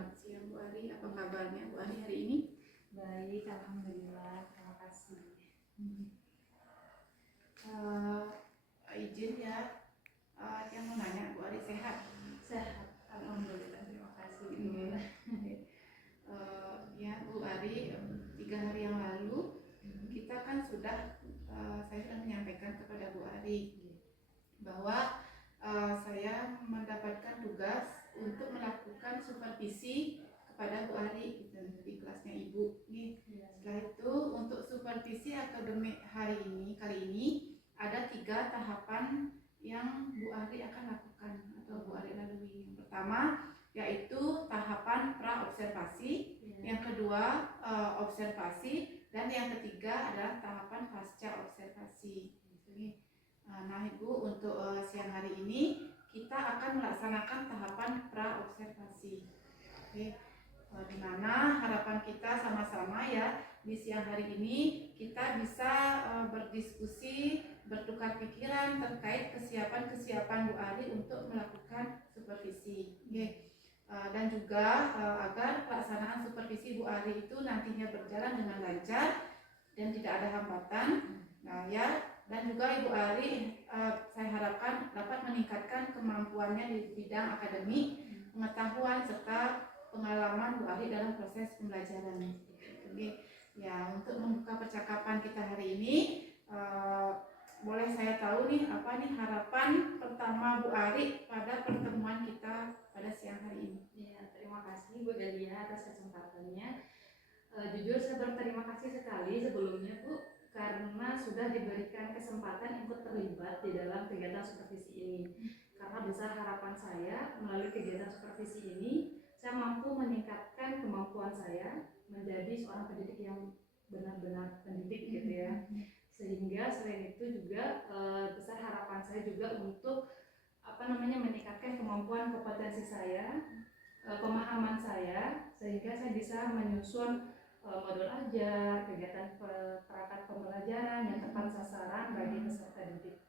Selamat siang Bu Ari, apa kabarnya Bu Ari hari ini? Baik, alhamdulillah, terima kasih. Izin ya, yang mau nanya Bu Ari sehat? Sehat, alhamdulillah, terima kasih. Ya Bu Ari, 3 hari yang lalu kita kan sudah saya sudah menyampaikan kepada Bu Ari bahwa saya mendapatkan tugas untuk melakukan supervisi kepada Bu Ari gitu, di kelasnya Ibu. Setelah itu untuk supervisi akademik kali ini ada 3 tahapan yang Bu Ari akan lakukan atau Bu Ari lalui. Yang pertama yaitu tahapan pra-observasi, yang kedua observasi, dan yang ketiga adalah tahapan pasca observasi. Nah Ibu, untuk siang hari ini kita akan melaksanakan tahapan pra-observasi. Di mana harapan kita sama-sama ya di siang hari ini kita bisa berdiskusi, bertukar pikiran terkait kesiapan Bu Ari untuk melakukan supervisi. Dan juga agar pelaksanaan supervisi Bu Ari itu nantinya berjalan dengan lancar dan tidak ada hambatan. Nah ya, dan juga Ibu Ari saya harapkan dapat meningkatkan kemampuannya di bidang akademik, pengetahuan serta pengalaman Bu Ari dalam proses pembelajaran. Ya, untuk membuka percakapan kita hari ini, boleh saya tahu nih apa nih harapan pertama Bu Ari pada pertemuan kita pada siang hari ini? Ya, terima kasih Bu Delia atas kesempatannya. Jujur saya berterima kasih sekali sebelumnya Bu, karena sudah diberikan kesempatan ikut terlibat di dalam kegiatan supervisi ini. Karena besar harapan saya melalui kegiatan supervisi ini, saya mampu meningkatkan kemampuan saya menjadi seorang pendidik yang benar-benar pendidik gitu ya. Sehingga selain itu juga besar harapan saya juga untuk meningkatkan kemampuan kompetensi saya, pemahaman saya, sehingga saya bisa menyusun modul ajar, kegiatan perangkat pembelajaran yang tepat sasaran bagi peserta didik.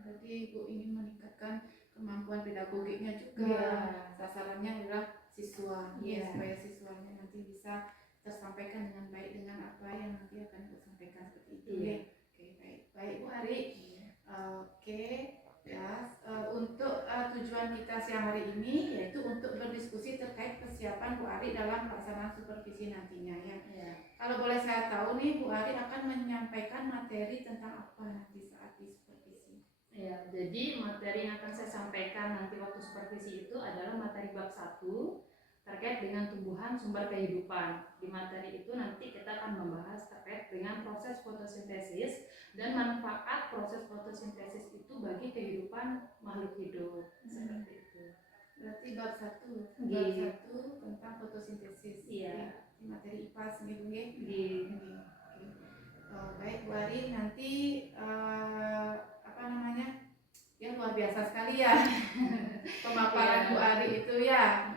Berarti Ibu ingin meningkatkan kemampuan pedagogiknya juga, sasarannya adalah siswa, supaya siswanya nanti bisa tersampaikan dengan baik dengan apa yang nanti akan Ibu sampaikan seperti itu. Baik Bu Ari. Untuk tujuan kita siang hari ini yaitu untuk berdiskusi terkait kesiapan Bu Ari dalam pelaksanaan supervisi nantinya ya. Kalau boleh saya tahu nih, Bu Ari akan menyampaikan materi tentang apa nanti saat di supervisi? Ya, jadi materi yang akan saya sampaikan nanti waktu supervisi itu adalah materi bab 1 terkait dengan tumbuhan sumber kehidupan. Di materi itu nanti kita akan membahas terkait dengan proses fotosintesis dan manfaat proses fotosintesis itu bagi kehidupan makhluk hidup. Seperti itu. Berarti bab 1 tentang fotosintesis. Iya. Di materi IPA sendiri ya. Baik Bu Ari, nanti ya luar biasa sekali ya pemaparan Bu Ari itu ya.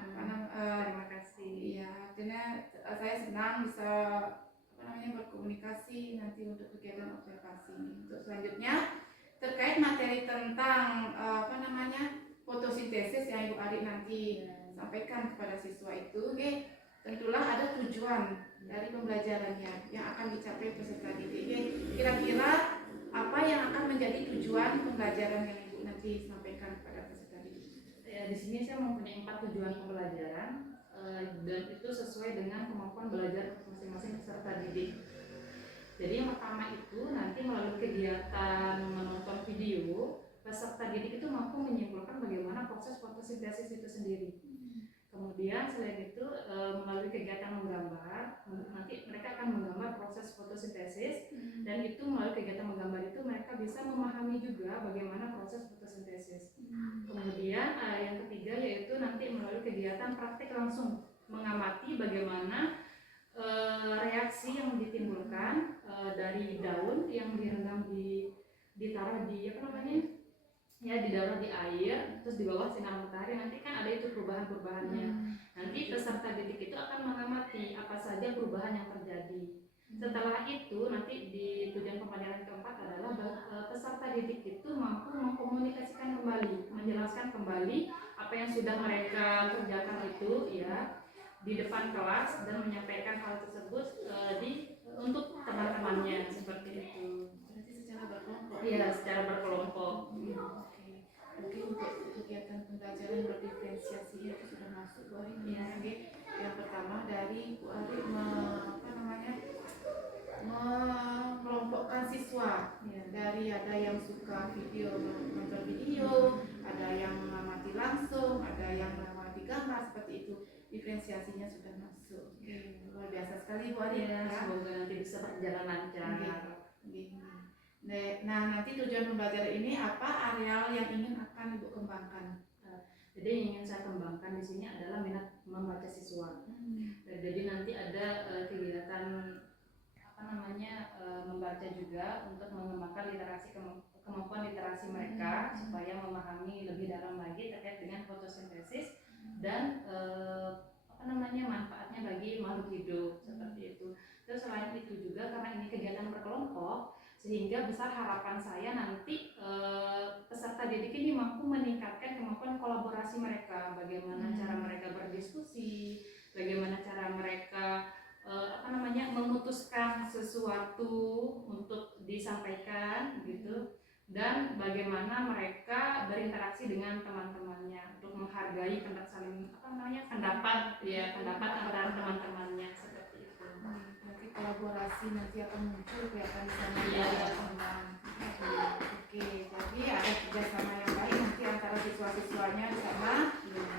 Terima kasih. Iya, karena saya senang bisa berkomunikasi nanti untuk kegiatan observasi ini. Untuk selanjutnya terkait materi tentang fotosintesis yang Ibu Ari nanti sampaikan kepada siswa itu, tentulah ada tujuan dari pembelajarannya yang akan dicapai peserta didik. Kira-kira apa yang akan menjadi tujuan pembelajaran yang Ibu nanti sampaikan kepada peserta didik? Ya, di sini saya mempunyai 4 tujuan pembelajaran dan itu sesuai dengan kemampuan belajar masing-masing peserta didik. Jadi yang pertama itu nanti melalui kegiatan menonton video, peserta didik itu mampu menyimpulkan bagaimana proses fotosintesis itu sendiri. Kemudian selain itu melalui kegiatan menggambar, nanti mereka akan menggambar proses fotosintesis dan itu melalui kegiatan menggambar itu mereka bisa memahami juga bagaimana proses fotosintesis. Kemudian yang ketiga yaitu nanti melalui kegiatan praktik langsung mengamati bagaimana reaksi yang ditimbulkan dari daun yang direndam ditaruh di ditaruh di air, terus di bawah sinar matahari, nanti kan ada itu perubahan-perubahannya. Nanti peserta didik itu akan mengamati apa saja perubahan yang terjadi. Setelah itu nanti di tujuan pembelajaran keempat adalah peserta didik itu mampu mengkomunikasikan kembali, menjelaskan kembali apa yang sudah mereka kerjakan itu ya di depan kelas dan menyampaikan hal tersebut untuk teman-temannya seperti itu. Berarti secara berkelompok. Iya, secara berkelompok. Oke. Mungkin untuk kegiatan pembelajaran berdiferensiasinya itu sudah masuk Bu Ari. Iya. Yang pertama dari Bu Ari mengelompokkan siswa. Iya. Dari ada yang suka video, nonton video, ada yang mengamati langsung, ada yang mengamati gambar, seperti itu. Diferensiasinya sudah masuk. Luar biasa sekali Bu Ari. Ya, semoga nanti bisa berjalan lancar. Nah, nanti tujuan pembelajaran ini apa, areal yang ingin akan Ibu kembangkan? Jadi yang ingin saya kembangkan di sini adalah minat membaca siswa. Jadi nanti ada kegiatan membaca juga untuk mengembangkan kemampuan literasi mereka supaya memahami lebih dalam lagi terkait dengan fotosintesis dan manfaatnya bagi makhluk hidup seperti itu. Terus selain itu juga karena ini kegiatan berkelompok, sehingga besar harapan saya nanti peserta didik ini mampu meningkatkan kemampuan kolaborasi mereka, bagaimana cara mereka berdiskusi, bagaimana cara mereka memutuskan sesuatu untuk disampaikan gitu, dan bagaimana mereka berinteraksi dengan teman-temannya untuk menghargai pendapat antara teman-temannya seperti itu. Nanti kolaborasi nanti akan muncul kelihatan di sana. Iya. Oke, jadi ada kerjasama yang baik nanti antara siswa-siswanya di sana.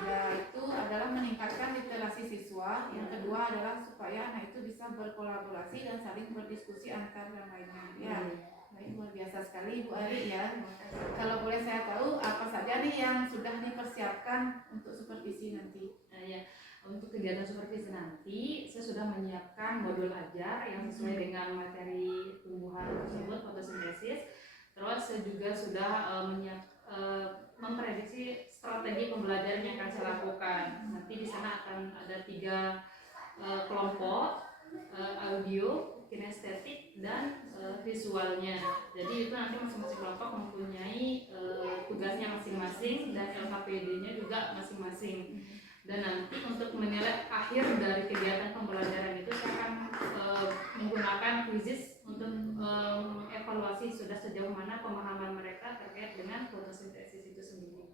Yaitu adalah meningkatkan literasi siswa. Yang kedua adalah supaya anak itu bisa berkolaborasi dan saling berdiskusi antar yang lainnya. Ya. Baik, luar biasa sekali Bu Ari ya. Kalau boleh saya tahu apa saja nih yang sudah dipersiapkan untuk supervisi nanti? Untuk kegiatan supervisi nanti saya sudah menyiapkan modul ajar yang sesuai dengan materi tumbuhan tersebut, fotosintesis. Terus saya juga sudah memprediksi strategi pembelajaran yang akan saya lakukan. Nanti di sana akan ada 3 kelompok, audio, kinestetik, dan visualnya. Jadi itu nanti masing-masing kelompok mempunyai tugasnya masing-masing dan LKPD-nya juga masing-masing. Dan nanti untuk menilai akhir dari kegiatan pembelajaran itu saya akan menggunakan quizzes untuk evaluasi sudah sejauh mana pemahaman mereka terkait dengan fotosintesis itu sendiri.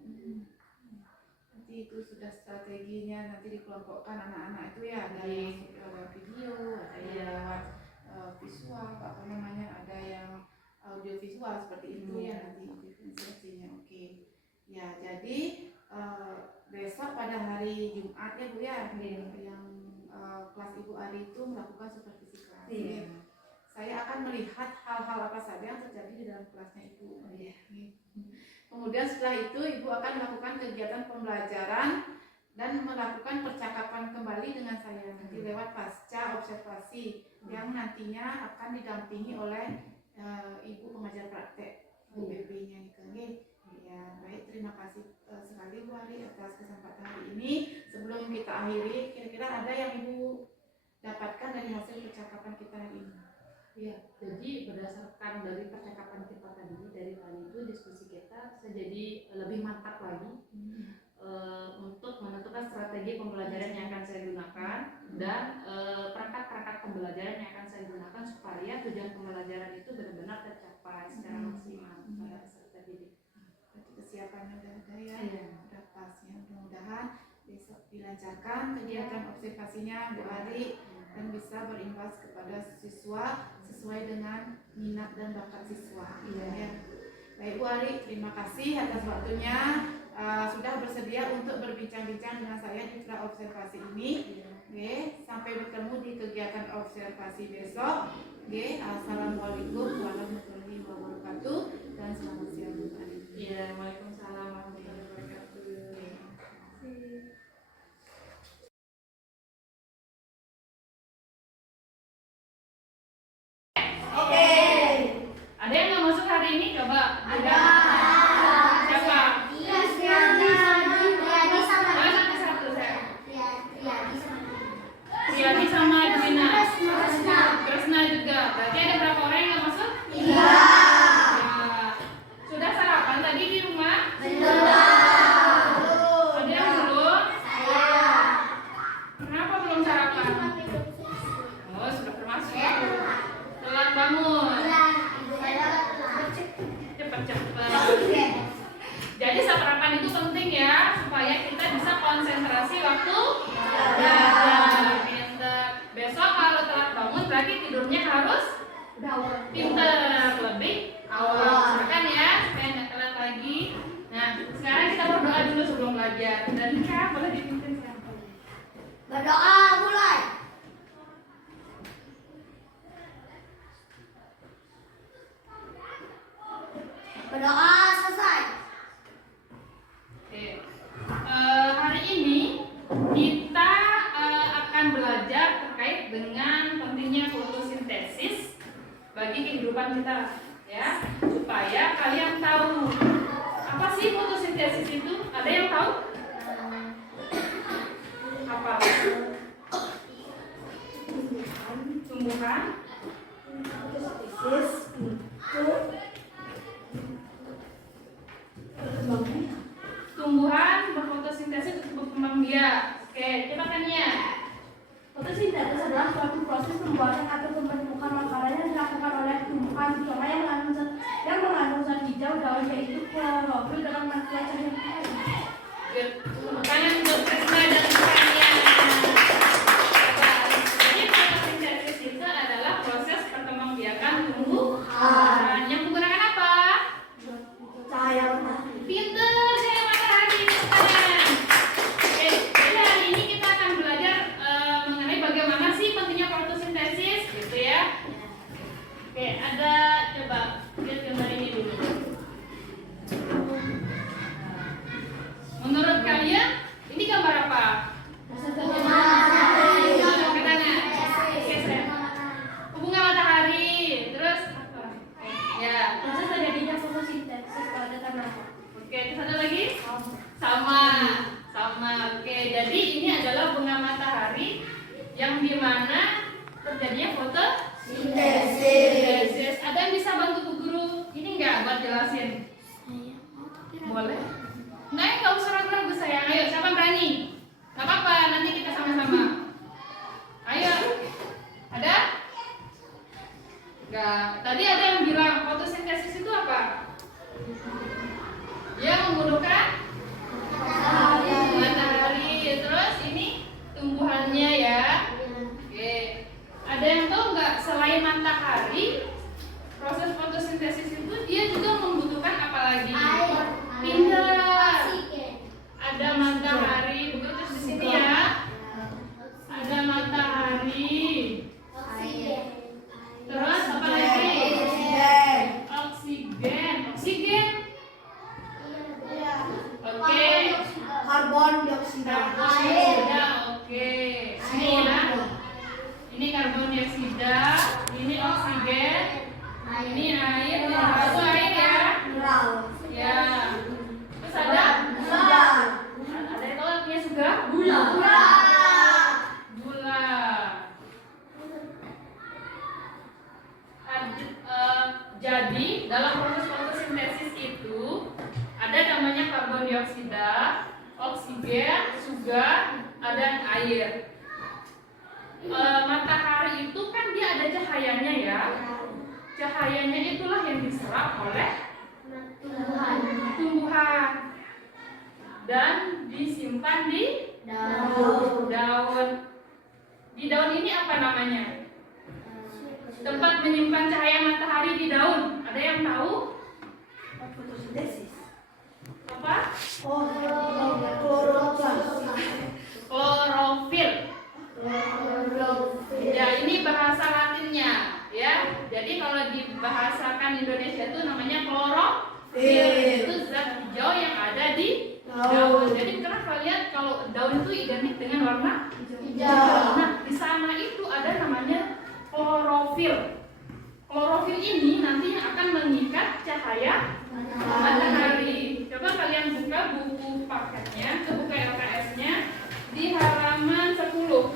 Nanti itu sudah strateginya nanti dikelompokkan anak-anak itu ya, ada yang lewat video, ada yang lewat visual, ada yang audio visual seperti itu ya nanti diferensiasinya. Oke. Ya, jadi besok pada hari Jumat ya Bu ya, yang kelas Ibu Ari itu melakukan supervisi kelas. Saya akan melihat hal-hal apa saja yang terjadi di dalam kelasnya Ibu. Kemudian setelah itu Ibu akan melakukan kegiatan pembelajaran dan melakukan percakapan kembali dengan saya nanti lewat pasca observasi yang nantinya akan didampingi oleh Ibu pengajar praktek UPP-nya nih. Ya, baik, terima kasih sekali Bu Ari atas kesempatan hari ini. Sebelum kita akhiri, kira-kira ada yang Ibu dapatkan dari hasil percakapan kita hari ini? Ya, jadi berdasarkan dari percakapan kita tadi itu diskusi kita, saya jadi lebih mantap lagi untuk menentukan strategi pembelajaran yang akan saya gunakan dan perangkat-perangkat pembelajaran yang akan saya gunakan supaya tujuan pembelajaran itu benar-benar tercapai secara maksimal pada peserta didik. Kesiapannya udah ada ya, udah pas ya. Mudah-mudahan besok dilancarkan kegiatan observasinya Bu Ari dan bisa berimbas kepada siswa sesuai dengan minat dan bakat siswa. Ya. Baik Bu Ari, terima kasih atas waktunya. Sudah bersedia untuk berbincang-bincang dengan saya di pra observasi ini. Sampai bertemu di kegiatan observasi besok. Assalamualaikum warahmatullahi wabarakatuh dan selamat siang Bu Ari. Iya, waalaikumsalam warahmatullahi wabarakatuh. Oke. Ada yang nggak masuk hari ini? Coba. Ada. Siapa? Riyadi sama Dina. Kresna juga. Berarti ada berapa orang yang nggak masuk? Iya. Sudah sarapan tadi di rumah? Belum. Ada yang belum? Saya. Kenapa ya, supaya kita bisa konsentrasi waktu belajar. Pinter. Besok kalau telat bangun berarti tidurnya harus pinter, lebih awal. Misalkan ya, supaya nggak telat lagi. Nah, sekarang kita berdoa dulu sebelum belajar. Dan Nika boleh dipimpin sekarang. Berdoa mulai. Berdoa selesai. Oke. Hari ini kita akan belajar terkait dengan pentingnya fotosintesis bagi kehidupan kita, ya. Supaya kalian tahu apa sih fotosintesis itu? Ada yang tahu? Apa? Tumbuhan? Tumbuhan berfotosintesis untuk berkembang biak. Oke, coba tanya. Fotosintesis adalah suatu proses pembuatan atau pembentukan makanan yang dilakukan oleh tumbuhan terutama yang mengandung zat hijau daun, yaitu klorofil dalam matikan cahaya matahari. Makanan untuk Krisna dan Tania. Jadi fotosintesis itu adalah proses perkembangbiakan tumbuhan yang menggunakan apa? Cahaya matahari. Pinter, cahaya matahari. Bukan. Oke, jadi hari ini kita akan belajar mengenai bagaimana sih pentingnya fotosintesis, gitu ya. Oke, ada coba lihat gambar ini dulu. Menurut kalian ini gambar apa? Bunga matahari. Terus apa? Ya. Proses terjadinya fotosintesis pada tanaman. Oke, terus ada lagi? Sama. Oke, jadi ini adalah bunga matahari yang dimana terjadinya fotosintesis. Ada yang bisa bantu Bu Guru? Ini enggak buat jelasin? Boleh? Nggak usah ragu-ragu sayang. Ayo, siapa berani? Gak apa-apa, nanti kita sama-sama. Ayo. Ada? Enggak. Tadi ada yang bilang fotosintesis itu apa? Dia menggunakan matahari. Terus ini tumbuhannya ya. Oke. Ada yang tahu nggak selain matahari, proses fotosintesis itu dia juga membutuhkan apa lagi? Pinter. Ada matahari, begitu di sini ya. Ada matahari. Terus apa lagi? Oksigen. Oke. Karbon dioksida. Dioksida. Oke. Ini ya. Ini karbon dioksida. Ini oksigen. Ini air. Itu air ya. Mineral. Ya. Terus ada? Sugar. Ada yang tahu artinya sugar? Gula. Gula. Jadi dalam proses fotosintesis itu ada namanya karbon dioksida, oksigen, sugar, dan air. Matahari itu kan dia ada cahayanya ya. Cahayanya itulah yang diserap oleh tumbuhan dan disimpan di daun. Di daun ini apa namanya? Tempat menyimpan cahaya matahari di daun. Ada yang tahu? Fotosintesis. Apa? Klorofil. Klorofil. Ya, ini bahasa Latinnya, ya. Jadi kalau dibahasakan Indonesia itu namanya klorofil. Itu zat hijau yang ada di daun. Jadi pernah kalian kalau daun itu identik dengan warna hijau. Nah, di sana itu ada namanya klorofil. Klorofil ini nantinya akan mengikat cahaya matahari. Coba kalian buka buku paketnya, ke buku LKS-nya di halaman 10.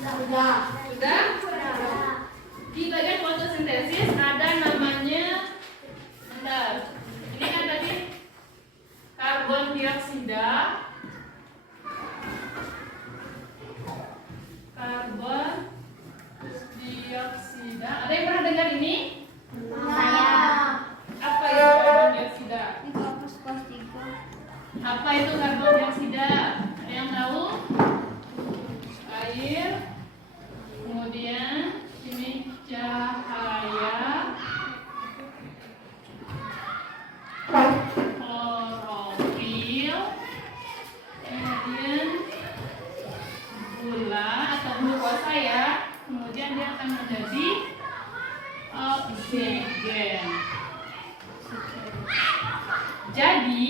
Sudah? Di bagian fotosintesis ada namanya, bentar. Ini kan tadi karbon dioksida. Ada yang pernah dengar ini? Saya. Apa itu karbon dioksida? Mikropus kelas 3. Apa itu karbon dioksida? Ada yang tahu? Air, kemudian ini cahaya, klorofil, kemudian gula atau glukosa ya, kemudian dia akan menjadi oksigen. Jadi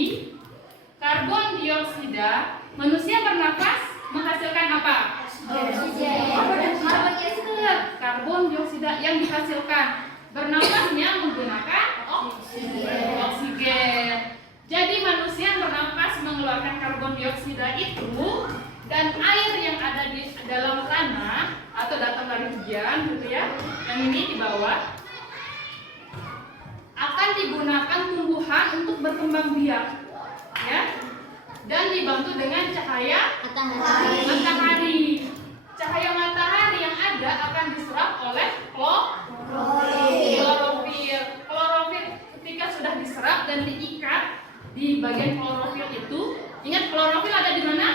karbon dioksida, manusia bernafas menghasilkan apa? Karbon dioksida yang dihasilkan bernafasnya menggunakan oksigen. Jadi manusia bernafas mengeluarkan karbon dioksida itu, dan air yang ada di dalam tanah atau datang dari hujan gitu ya, yang ini di bawah akan digunakan tumbuhan untuk berkembang biak ya, dan dibantu dengan cahaya matahari. Cahaya matahari yang ada akan diserap oleh klorofil. Klorofil ketika sudah diserap dan diikat di bagian klorofil itu, ingat klorofil ada di mana?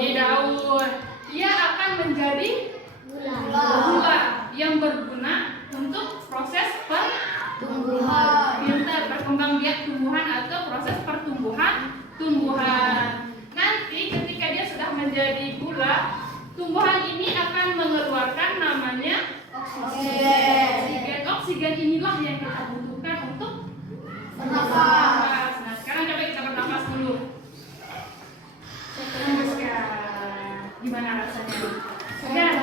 Di daun. Ia akan menjadi gula yang berguna untuk proses berkembang biak tumbuhan atau proses tumbuhan. Nanti ketika dia sudah menjadi gula, tumbuhan ini akan mengeluarkan namanya oksigen. Oksigen inilah yang kita butuhkan untuk bernafas. Nah, sekarang coba kita bernafas dulu. Gimana rasanya? Segar?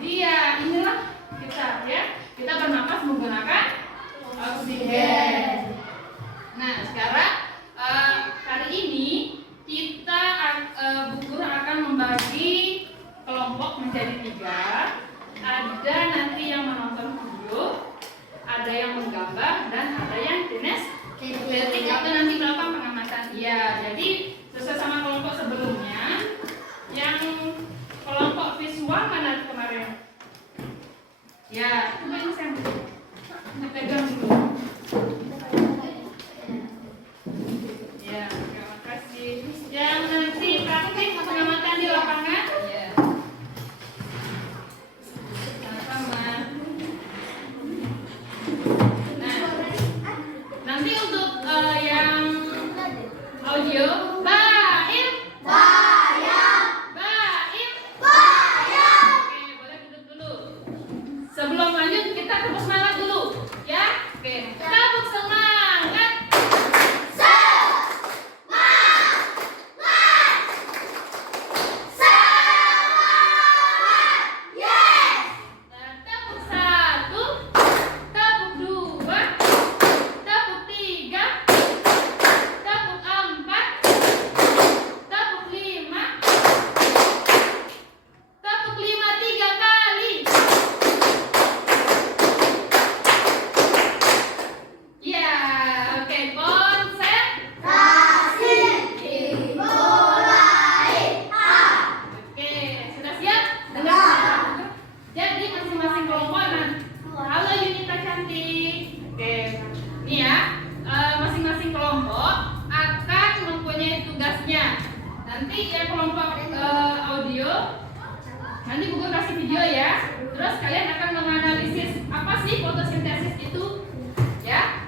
Iya, inilah kita ya. Kita bernafas menggunakan oksigen. Nah, sekarang hari ini kita Bu Guru akan membagi kelompok menjadi 3. Ada nanti yang menonton video, ada yang menggambar, dan ada yang kinestetik atau nanti melakukan pengamatan. Iya, jadi sesuai sama kelompok sebelumnya. Yang kelompok visual mana kemarin? Ya, coba ini saya pegang dulu. Ya, terima kasih. Yang nanti praktik pengamatan di lapangan. Ya. Sama-sama. Nah, nanti untuk yang audio, baik. Oke, boleh duduk dulu. Sebelum lanjut kita tepuk semangat dulu, ya. Oke, tepuk semangat. Tepuk 1, tepuk 2, tepuk 3, tepuk 4, tepuk 5, tepuk 3 kali. Ya, oke, konsentrasi dimulai. Oke, sudah siap? Jadi masing-masing kelompok halo Yunita cantik. Oke, ini ya, masing-masing kelompok akan mempunyai tugasnya. Nanti yang kelompok audio, nanti Bu Guru kasih video ya. Terus kalian akan menganalisis apa sih fotosintesis itu, ya.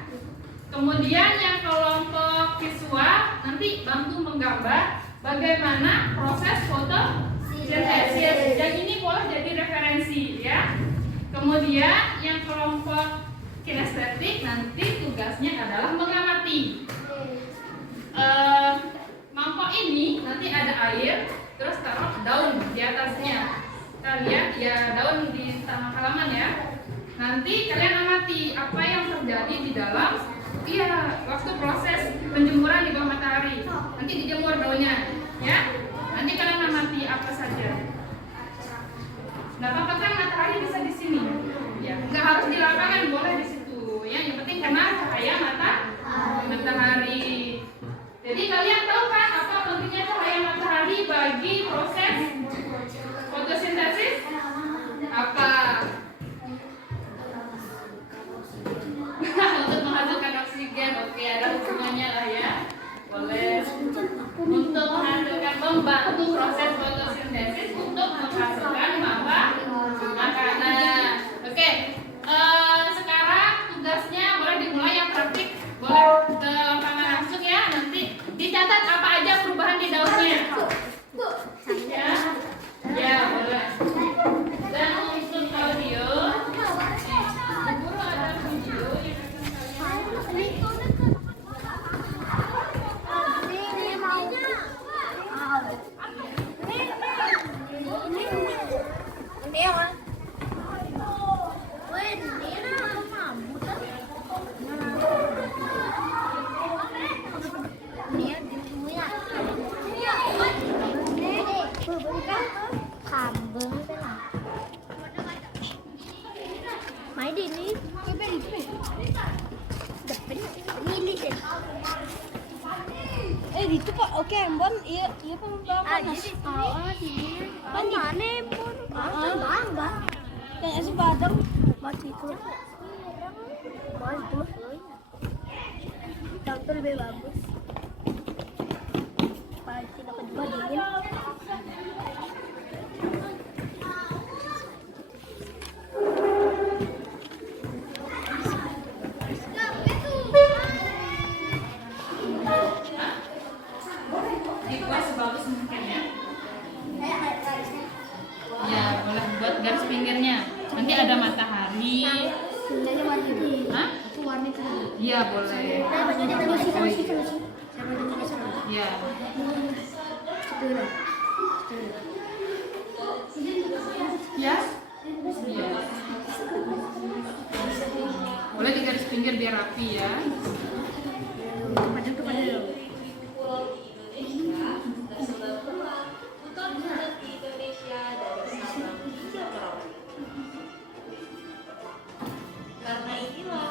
Kemudian yang kelompok visual nanti bantu menggambar bagaimana proses fotosintesis. Yang ini boleh jadi referensi ya. Kemudian yang kelompok kinestetik nanti tugasnya adalah mengamati. Mangkok ini nanti ada air, terus taruh daun di atasnya. Kita lihat ya, daun di taman halaman ya. Nanti kalian amati apa yang terjadi di dalam. Iya, waktu proses penjemuran di bawah matahari. Nanti dijemur daunnya, ya. Nanti kalian amati apa saja. Nah, apa kan matahari bisa di sini, ya. Nggak harus di lapangan, boleh di situ, ya. Yang penting kena cahaya matahari. Jadi kalian tahu kan apa pentingnya cahaya matahari bagi proses fotosintesis? Apa? Untuk menghasilkan oksigen. Oke, ada hubungannya membantu proses fotosintesis untuk menghasilkan makanan. Oke, sekarang tugasnya boleh dimulai yang praktik, boleh ke lapangan langsung ya. Nanti dicatat apa aja perubahan di daunnya. Ya, ya boleh. Dan untuk audio, guru ada video yang akan máy đi đi cái bên đập bên đi đi Dito pa, okay, ambon, iya pa jadi sini mana pun bang Kaya si Badang, mati itu mas itu dokter lebih bagus pasti dapat juga dingin dibuat sebagus mungkin ya. Ya, boleh buat garis pinggirnya. Nanti ada matahari. sebenarnya warna itu Hah? itu warna itu Iya, boleh. bajunya tadi sih sama bajunya sama Iya. Ya? Iya. Boleh di garis pinggir biar rapi ya. Karena inilah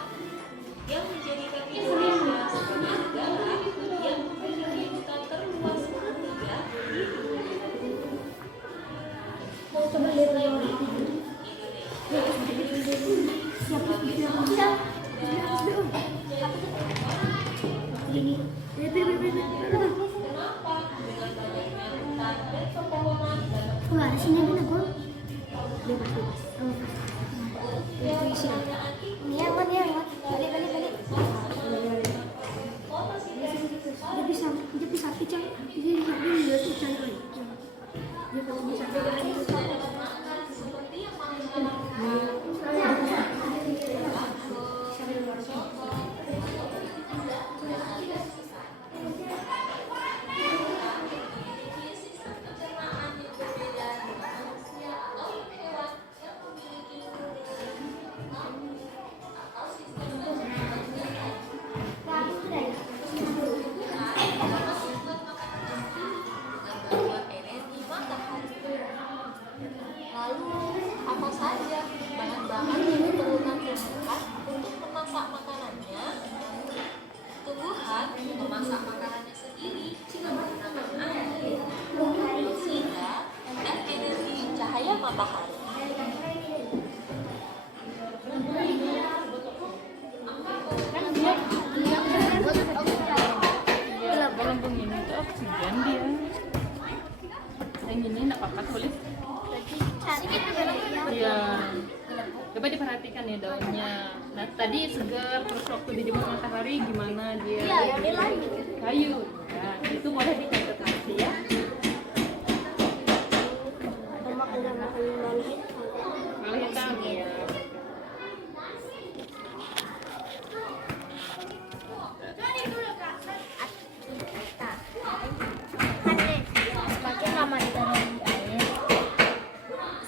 yang menjadikan Indonesia sebagai negara yang memiliki hutan terluas ketiga di Kenapa dengan banyaknya hutan dan pepohonan dan ada sini ada gua pertanyaan itu ini yang mana balik dia bisa pecah dia bisa dia kalau bisa seperti yang masyarakat memiliki sistem pencernaan yang berbeda dengan manusia atau hewan yang memiliki atau sistem pencernaan dengan energi matahari. Lalu, apa saja bahan-bahan yang diperlukan tumbuhan untuk memasak makanannya? Tumbuhan memasak makanannya sendiri jika menggunakan air, sinar, dan energi cahaya matahari. Gelembung ini tuh oksigen dia. Yang ini enggak apa-apa tulis. Iya. Coba diperhatikan ya daunnya. Nah, tadi segar terus waktu dijemur matahari gimana dia? Iya, dia layu. Kayu. Nah, itu boleh dicatat nanti ya. Malah hitam ya. Semakin lama ditaruh di air,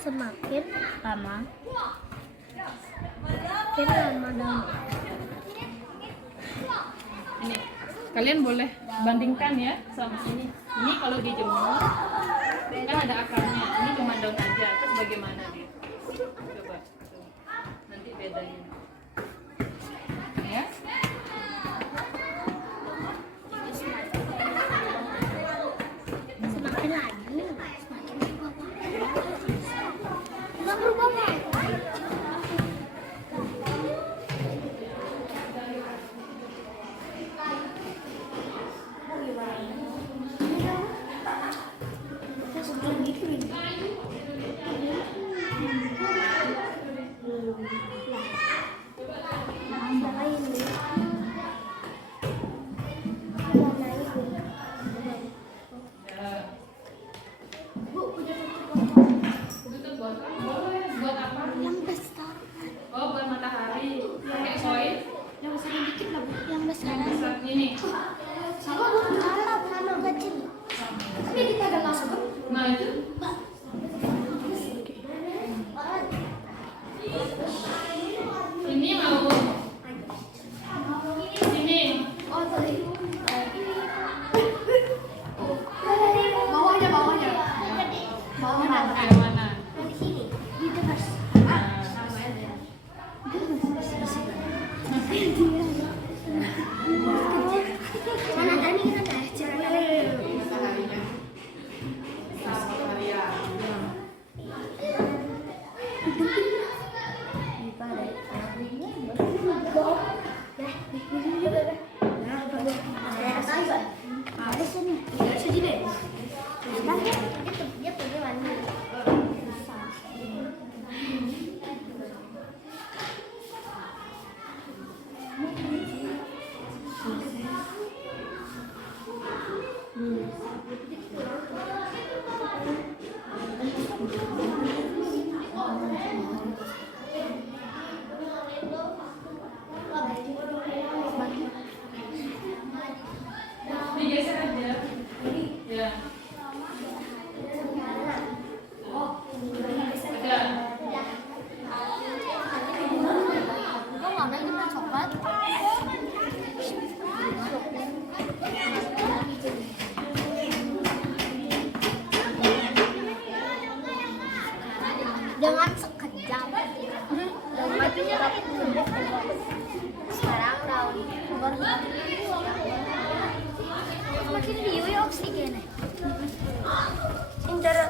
semakin lama daun. Ini kalian boleh bandingkan ya sama sini. Ini kalau dijemur kan ada akarnya. Ini cuma daun aja. Terus bagaimana dia? Coba tuh. Nanti bedanya. Ya. Semakin lagi, semakin nggak berubah. Tutup buat apa? Boleh. Buat apa? Yang besar. Oh, buat matahari. Pakai koin. Yang besar dikit lah, Bu. Yang besar. Besar ini. Sama Bu, sama kecil. Tapi kita ada masuk. Nah itu. Ini mau. Ini. Oh, tadi. Bawahnya. Bawah mana? Kayak mana? Di sini. Di depan. Mana ada nih kan ada cerita. Mataharinya. Maria. Ada sini. Sedih deh. Dia pergi mandi. Digeser aja. Ya. Ada. Kok nggak ada kita coklat? Dengan sekejap. Dan majunya sekarang tahun semakin liu ya oksigen. Intera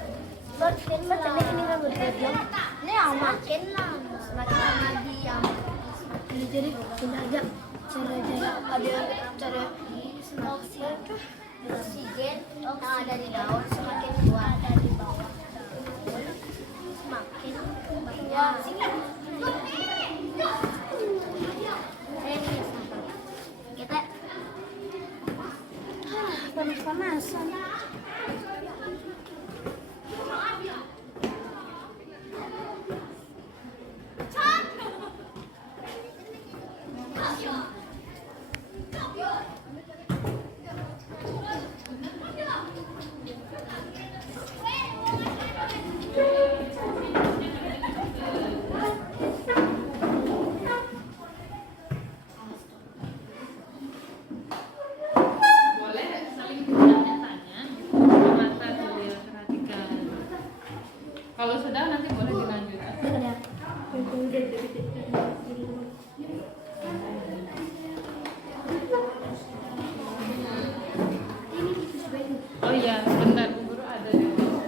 makin lama ini kan berjam. Ini makin lama, semakin lama dia. Jadi kita aja cara ada cara oksigen yang ada di daun semakin kuat dari bawah semakin banyak. Kita panas-panasan. Boleh saling tanya-tanya. Mata sambil perhatikan. Kalau sudah nanti boleh dilanjutkan. Oh iya, sebentar Bu Guru ada dulu.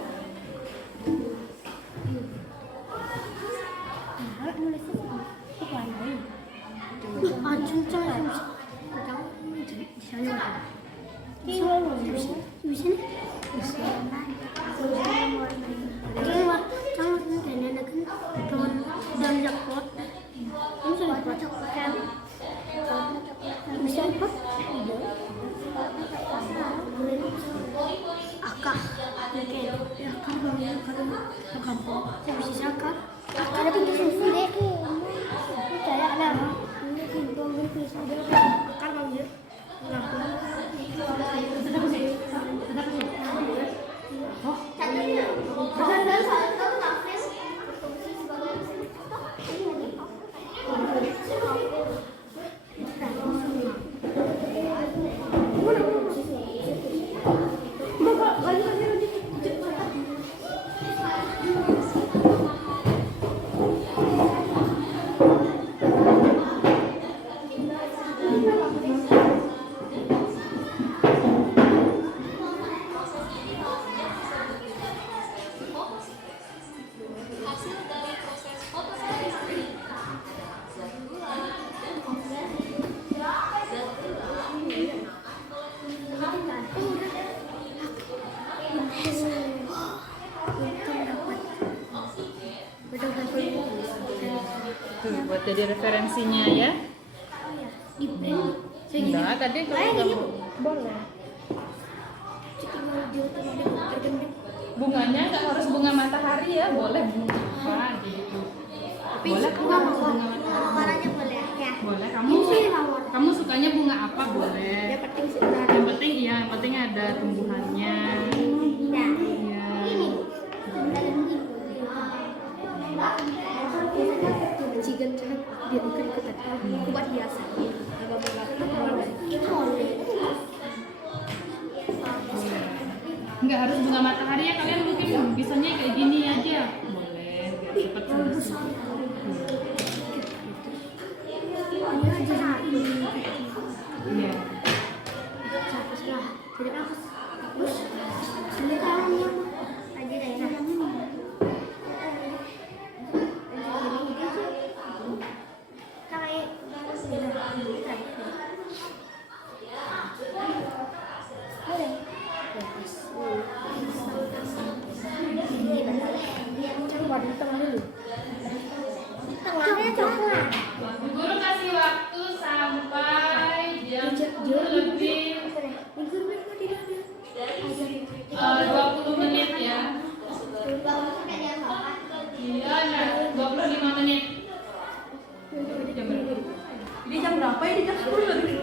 Ada pintu susu deh. Percaya ada. Ini pintu susu deh. Kan bang ya. buat jadi referensinya ya. Enggak, tadi kalau kamu boleh. Bunganya nggak harus bunga matahari ya, boleh bunga apa gitu. Boleh bunga matahari. Warnanya boleh ya. Boleh, kamu sukanya bunga apa boleh. Yang penting sih. Yang penting iya, yang penting ada tumbuhannya. Nah, Iya. ini. Jika dia ikut-ikutan, buat hiasan. Nggak harus bunga matahari ya, kalian mungkin bisanya kayak gini aja. Boleh, biar cepat selesai. Iya. Tengahnya coklat. Guru kasih waktu sampai jam 10 lebih 20 menit ya. Iya, nah, 25 menit. Jam berapa? Ini jam berapa ya? Di jam 10 lebih.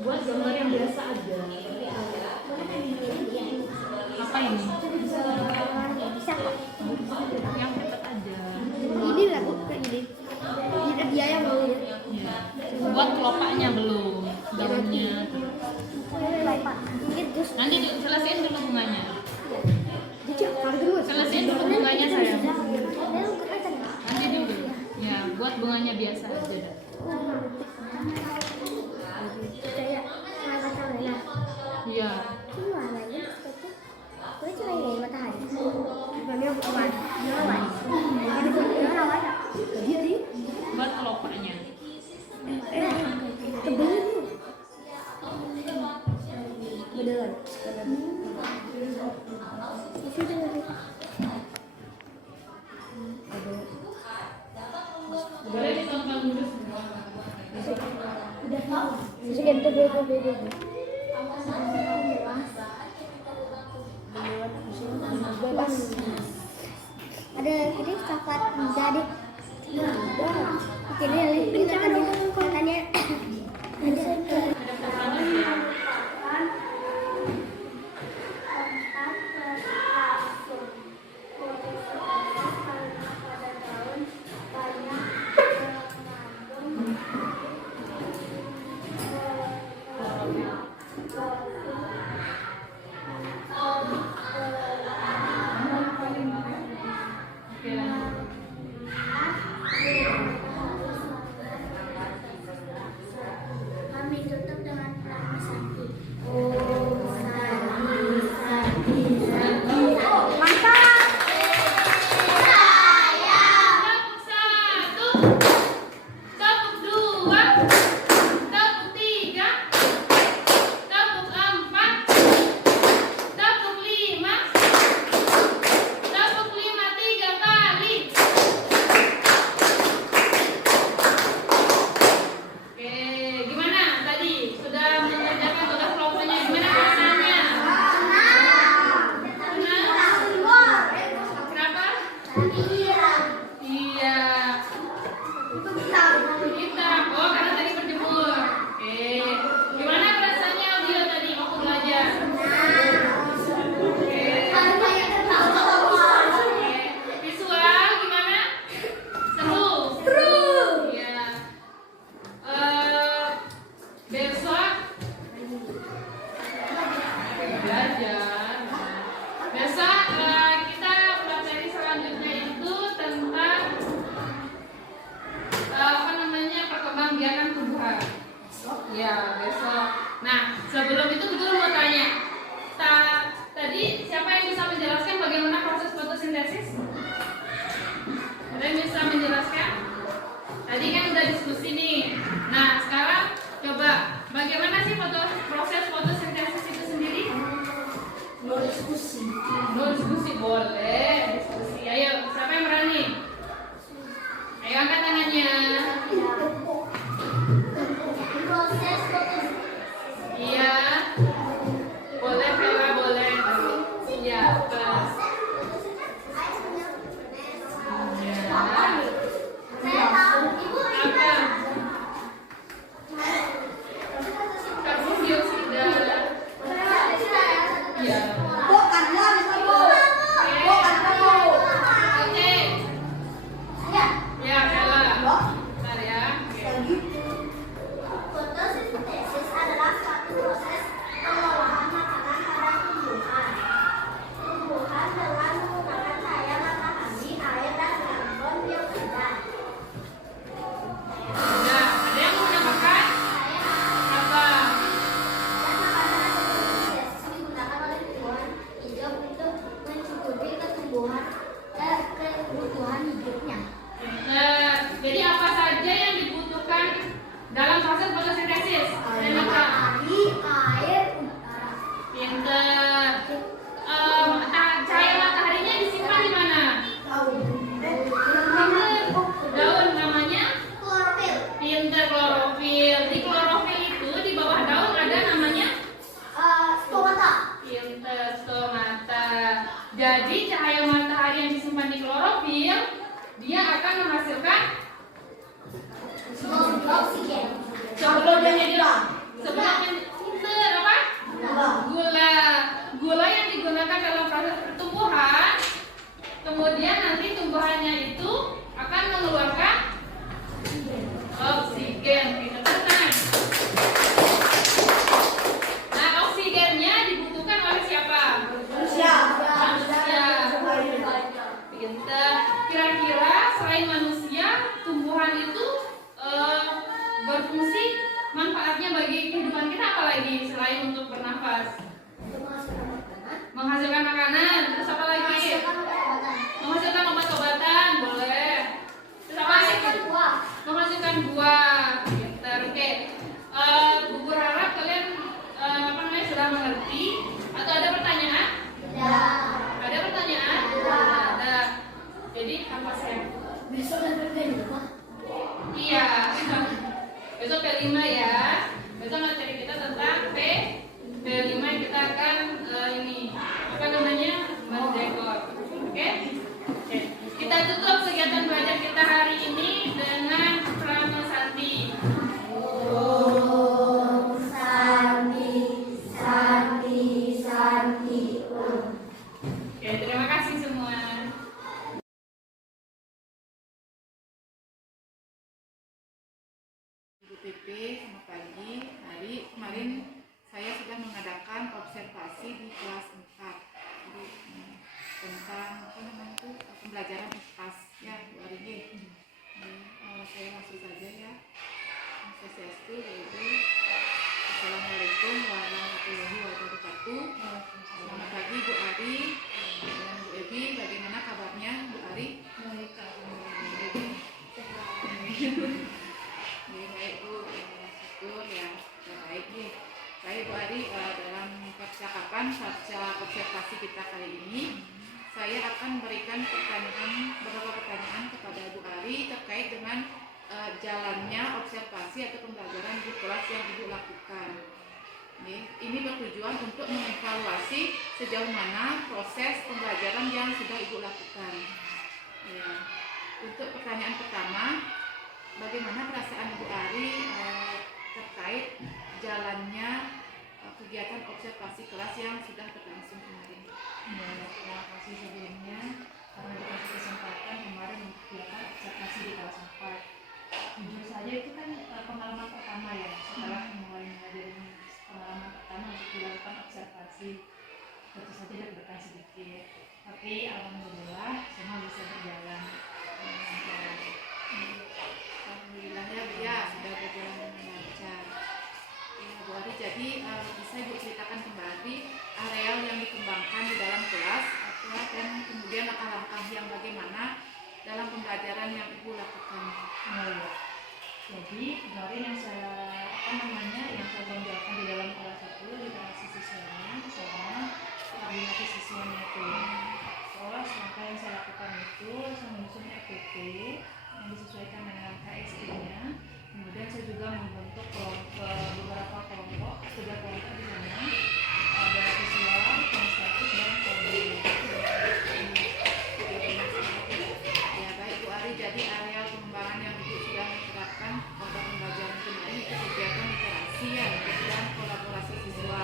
Buat gambar yang biasa aja. Apa ini? Bisa kok. Yang cepat aja. Ini lah Bu, ini. Ini dia yang mau ya. Ya. Buat kelopaknya belum, daunnya. Ini terus Nanti selesaiin dulu bunganya. terus. Selesaiin dulu bunganya sayang. Nanti dulu. Ya, buat bunganya biasa aja dah. Iya. Buat kelopaknya. Boleh ditonton dulu semua. Ada ini coklat jadi ini katanya Oke, lanjut. kami tutup dengan prasasti. Sati. Mantap. Tepuk satu, tepuk dua, tepuk tiga, tepuk empat, tepuk lima 3 kali. Oke, gimana tadi? Sudah mengerjakan tugas kelompoknya? Gimana perasaannya? Kenapa? Iya. Kita. Oh, karena tadi berjemur. Oke. Gimana perasaannya audio tadi waktu belajar? Oke. Visual gimana? Seru. Iya. Besok belajar. Besok kita materi selanjutnya itu tentang apa namanya perkembangbiakan tumbuhan. Ya besok. Nah sebelum itu guru mau tanya. Tadi siapa yang bisa menjelaskan bagaimana proses fotosintesis? Ada yang bisa menjelaskan? Tadi kan udah diskusi nih. Nah sekarang coba bagaimana sih proses fotosintesis Boleh diskusi. Ayo, siapa yang berani? Ayo angkat tangannya. Proses Iya. Boleh, Bella, boleh. Iya, pas. saya tahu ibu Apa? Karbon dioksida. Iya. Oke. Ya, Bella. Bentar ya. Oke. fotosintesis adalah suatu proses pengolahan makanan pada tumbuhan. Tumbuhan dengan menggunakan cahaya matahari, air, dan karbon dioksida. Nah, ada yang mau menambahkan? Apa? Dan makanan atau fotosintesis digunakan oleh tumbuhan hidup untuk mencukupi kebutuhan hidupnya. Nah, jadi apa saja yang dibutuhkan dalam proses fotosintesis? Renata. Air, udara. Pinter. Cahaya mataharinya disimpan di mana? Daun namanya? Klorofil. Pinter, klorofil. Di klorofil itu di bawah daun ada namanya? Stomata. Pinter, stomata. Jadi cahaya matahari yang disimpan di klorofil dia akan menghasilkan Oksigen. sebelumnya pinter apa? Gula yang digunakan dalam proses pertumbuhan, kemudian nanti tumbuhannya itu akan mengeluarkan oksigen. Pinter tenang. Nah, oksigennya dibutuhkan oleh siapa? Manusia. Pinter. Kira-kira selain manusia, tumbuhan itu berfungsi, manfaatnya bagi kehidupan kita apa lagi selain untuk bernafas? Menghasilkan makanan. Terus apa lagi? Menghasilkan obat-obatan. Boleh. Terus apa lagi? Menghasilkan buah. Pinter. Oke. Bu berharap kalian sudah mengerti. Atau ada pertanyaan? Ada pertanyaan? Ada. Jadi apa saya? Iya. Besok P5 ya. Besok materi kita tentang P5 yang kita akan ini apa namanya? Mendekor. Oke? Oke. Kita tutup kegiatan belajar kita hari ini dengan pranasanti. Oke, terima kasih semua. Ibu PP, selamat pagi. Kemarin saya sudah mengadakan observasi di kelas 4. Jadi, tentang apa namanya itu pembelajaran IPAS ya, Bu Arigi. Saya langsung saja ya. Swastiastu, Ibu. Assalamualaikum warahmatullahi wabarakatuh. Selamat pagi Bu Ari dan Bu Ebi. Bagaimana kabarnya Bu Ari? Baik, baik Bu, syukur ya, baik nih. Baik Bu Ari, dalam percakapan pasca observasi kita kali ini, saya akan memberikan beberapa pertanyaan kepada Bu Ari terkait dengan jalannya observasi atau pembelajaran di kelas yang Ibu lakukan. Ini bertujuan untuk mengevaluasi sejauh mana proses pembelajaran yang sudah Ibu lakukan. Ya. Untuk pertanyaan pertama, bagaimana perasaan Ibu Ari terkait jalannya kegiatan observasi kelas yang sudah berlangsung kemarin? Ya, terima kasih sebelumnya karena dikasih kesempatan kemarin untuk kegiatan observasi di kelas 4. Jujur saja itu kan pengalaman pertama ya, setelah mulai mengajar pengalaman pertama untuk dilakukan observasi. Tentu saja deg-degan sedikit, tapi alhamdulillah semua bisa berjalan. Alhamdulillah ya, sudah berjalan dengan lancar. Ya, Bu Ari, jadi bisa Ibu ceritakan kembali areal yang dikembangkan di dalam kelas dan kemudian langkah-langkah yang bagaimana dalam pembelajaran yang Ibu lakukan. Ya. Jadi kemarin yang saya tonjolkan di dalam kelas itu literasi siswanya sama koordinasi siswanya itu. sekolah, maka yang saya lakukan itu saya menyusun RPP yang disesuaikan dengan KSI-nya. Kemudian saya juga membentuk beberapa kelompok, 3 kelompok di sana, ada visual, kinestetik, dan kode. Ya baik Bu Ari, jadi area pengembangan yang Ibu sudah menerapkan pada pembelajaran kemarin itu kegiatan literasi ya dan kolaborasi siswa.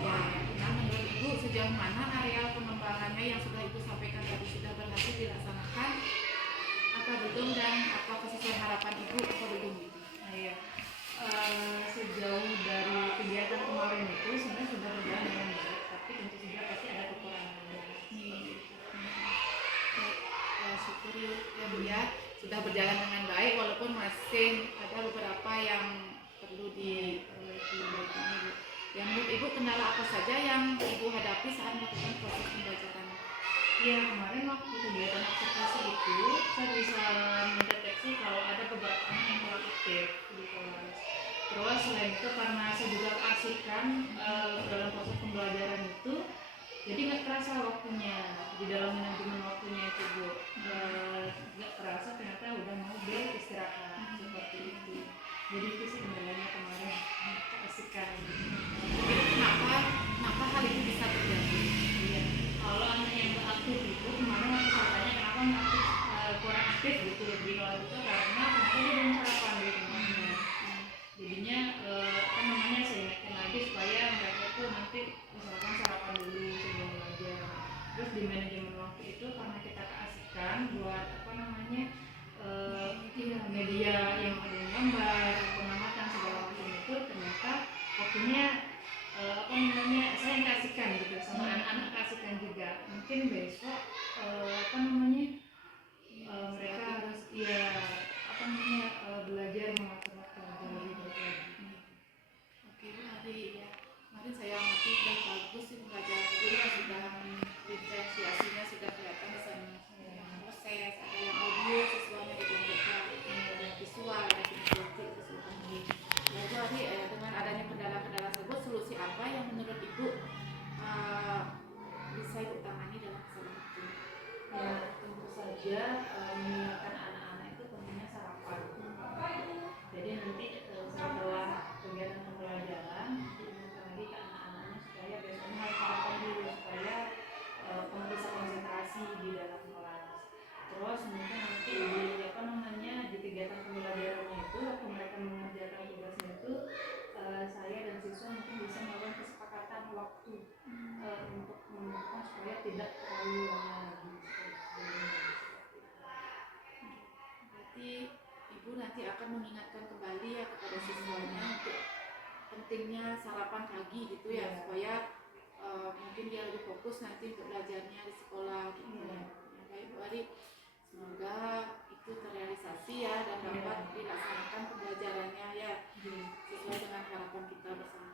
Ya, nah menurut Ibu sejauh mana area pengembangannya yang sudah Ibu sampaikan tadi sudah berhasil dilaksanakan? Apa belum dan apa sesuai harapan Ibu apa belum gitu? Nah, ya. Sejauh dari kegiatan kemarin itu sebenarnya sudah berjalan dengan baik, tapi tentu saja pasti ada kekurangannya. Ya, syukur ya Bu ya sudah berjalan dengan baik walaupun masih ada beberapa yang perlu diperbaiki ini Bu. Yang menurut Ibu kendala apa saja yang Ibu hadapi saat melakukan proses pembelajaran? Ya, kemarin waktu kegiatan observasi itu saya bisa mendeteksi kalau ada beberapa anak yang kurang aktif di kelas. Terus selain itu karena saya juga keasikan dalam proses pembelajaran itu, jadi nggak terasa waktunya di dalam manajemen waktunya itu Bu. Nggak terasa ternyata udah mau beristirahat seperti itu. Jadi itu sih kendalanya kemarin, keasikan. Kenapa hal itu bisa terjadi? Iya. Kalau anak yang nggak aktif itu kemarin waktu saya tanya kenapa nggak aktif, kurang aktif gitu di kelas itu karena ternyata dia belum sarapan di rumahnya. Jadinya apa namanya saya ingatkan lagi supaya mereka itu nanti misalkan sarapan dulu sebelum belajar. Terus di manajemen waktu itu karena kita keasikan buat apa namanya media yang ada gambar, pengamatan segala macam itu ternyata waktunya apa namanya saya yang kasihkan gitu sama anak-anak kasihkan juga. Mungkin besok apa namanya mereka harus ya apa namanya belajar mengatur waktu lebih baik lagi. Oke Bu Ari ya kemarin saya amati sudah bagus sih pembelajaran Ibu ya sudah diferensiasinya sudah kelihatan di sana proses ada yang audio sesuanya ditunjukkan ada visual ada kinestetik sesuatu. Ya Bu Ari dengan adanya kendala-kendala tersebut solusi apa yang menurut Ibu bisa Ibu tangani dalam kesalahan itu? Ya tentu saja mengingatkan anak-anak itu tentunya sarapan. Jadi nanti setelah kegiatan pembelajaran diingatkan lagi ke anak-anaknya supaya besoknya harus sarapan dulu supaya bisa konsentrasi di dalam kelas. Terus mungkin nanti di apa namanya di kegiatan pembelajarannya itu waktu mereka mengerjakan tugasnya itu saya dan siswa mungkin bisa melakukan kesepakatan waktu untuk menentukan supaya tidak terlalu lama lagi. Berarti Ibu nanti akan mengingatkan kembali ya kepada siswanya untuk pentingnya sarapan pagi gitu ya supaya mungkin dia lebih fokus nanti untuk belajarnya di sekolah gitu ya. Baik Bu Ari, semoga itu terrealisasi ya dan dapat dilaksanakan pembelajarannya ya sesuai dengan harapan kita bersama.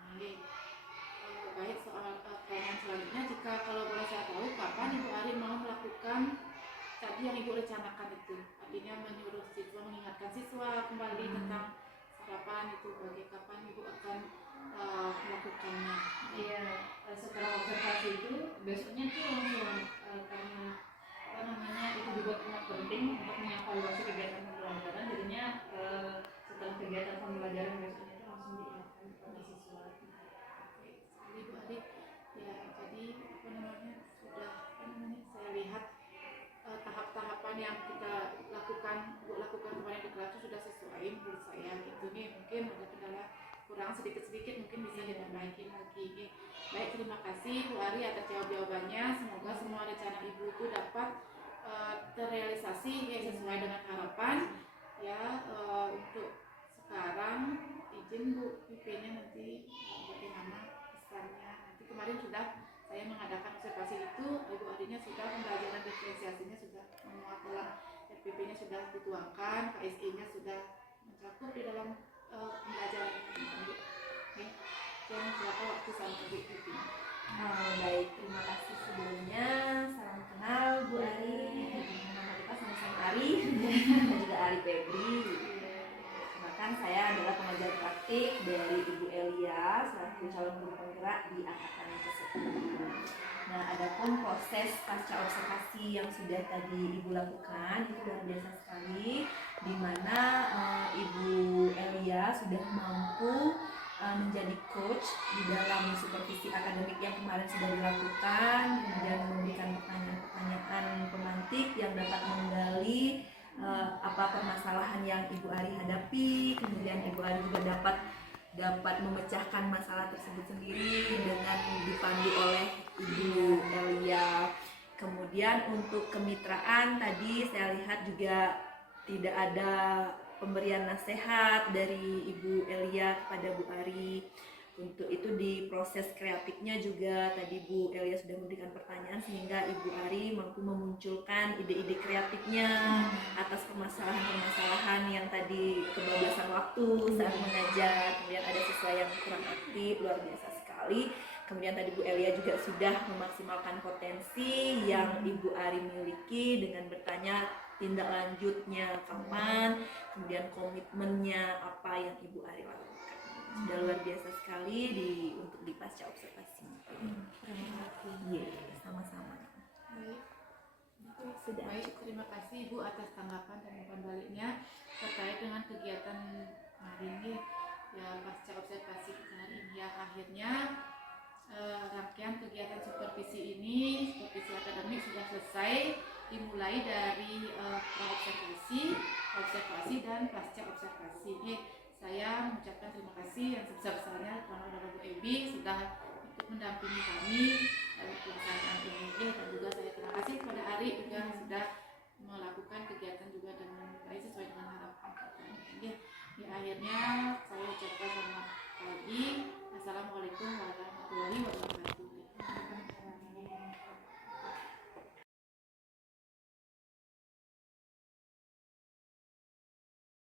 Baik soal pertanyaan selanjutnya, jika kalau boleh saya tahu kapan Ibu Ari mau melakukan tadi yang Ibu rencanakan itu, artinya menyuruh siswa mengingatkan siswa kembali tentang sarapan itu, bagi kapan Ibu akan melakukannya? Iya, setelah observasi itu besoknya tuh langsung karena apa namanya itu juga sangat penting untuk mengevaluasi kegiatan pembelajaran. Jadinya setelah kegiatan pembelajaran besoknya itu langsung diingatkan kepada siswa. Ibu Ari, ya jadi apa namanya sudah apa namanya saya lihat tahap-tahapan yang kita lakukan kemarin di kelas itu sudah sesuai menurut saya gitu nih. Mungkin ada kendala kurang sedikit-sedikit mungkin bisa diperbaiki lagi. Baik, terima kasih Bu Ari atas jawabannya. Semoga semua rencana Ibu itu dapat terrealisasi ya, sesuai dengan harapan ya. Untuk sekarang izin Bu PP-nya nanti bagaimana pesannya. Nanti kemarin sudah saya mengadakan observasi itu, Ibu Arinya sudah pembelajaran diferensiasinya sudah memuat dalam RPP-nya sudah dituangkan, KSI-nya sudah mencakup di dalam pembelajaran ini. Oke, dan silakan waktu sama Bu PP. Baik, terima kasih sebelumnya. Salam kenal Bu Ari. Nama kita sama-sama Ari dan juga Ari Febri. Terima Perkenalkan, saya adalah pengajar praktik dari Ibu Elia selaku calon guru penggerak di angkatan ke-10. Nah, adapun proses pasca observasi yang sudah tadi Ibu lakukan itu luar biasa sekali, di mana Ibu Elia sudah mampu menjadi coach di dalam supervisi akademik yang kemarin sudah dilakukan, kemudian memberikan pertanyaan-pertanyaan pemantik yang dapat menggali apa permasalahan yang Ibu Ari hadapi, kemudian Ibu Ari juga dapat memecahkan masalah tersebut sendiri dengan dipandu oleh Ibu Elia. Kemudian untuk kemitraan tadi saya lihat juga tidak ada pemberian nasihat dari Ibu Elia kepada Bu Ari. Untuk itu di proses kreatifnya juga tadi Bu Elia sudah memberikan pertanyaan sehingga Ibu Ari mampu memunculkan ide-ide kreatifnya atas permasalahan-permasalahan yang tadi kebablasan waktu saat mengajar. Kemudian ada siswa yang kurang aktif, luar biasa sekali. Kemudian tadi Bu Elia juga sudah memaksimalkan potensi yang Ibu Ari miliki dengan bertanya tindak lanjutnya kapan, kemudian komitmennya apa yang Ibu Ari lakukan. Sudah luar biasa sekali untuk di pasca observasi. Sama-sama. Baik, terima kasih Ibu atas tanggapan dan umpan baliknya terkait dengan kegiatan hari ini ya pasca observasi kita hari ini ya. Akhirnya rangkaian kegiatan supervisi akademik sudah selesai, dimulai dari observasi dan pasca observasi. Saya mengucapkan terima kasih yang sebesar-besarnya kepada Bapak Ebi sudah ikut mendampingi kami dalam pelaksanaan ini. Dan juga saya terima kasih kepada Ari juga sudah melakukan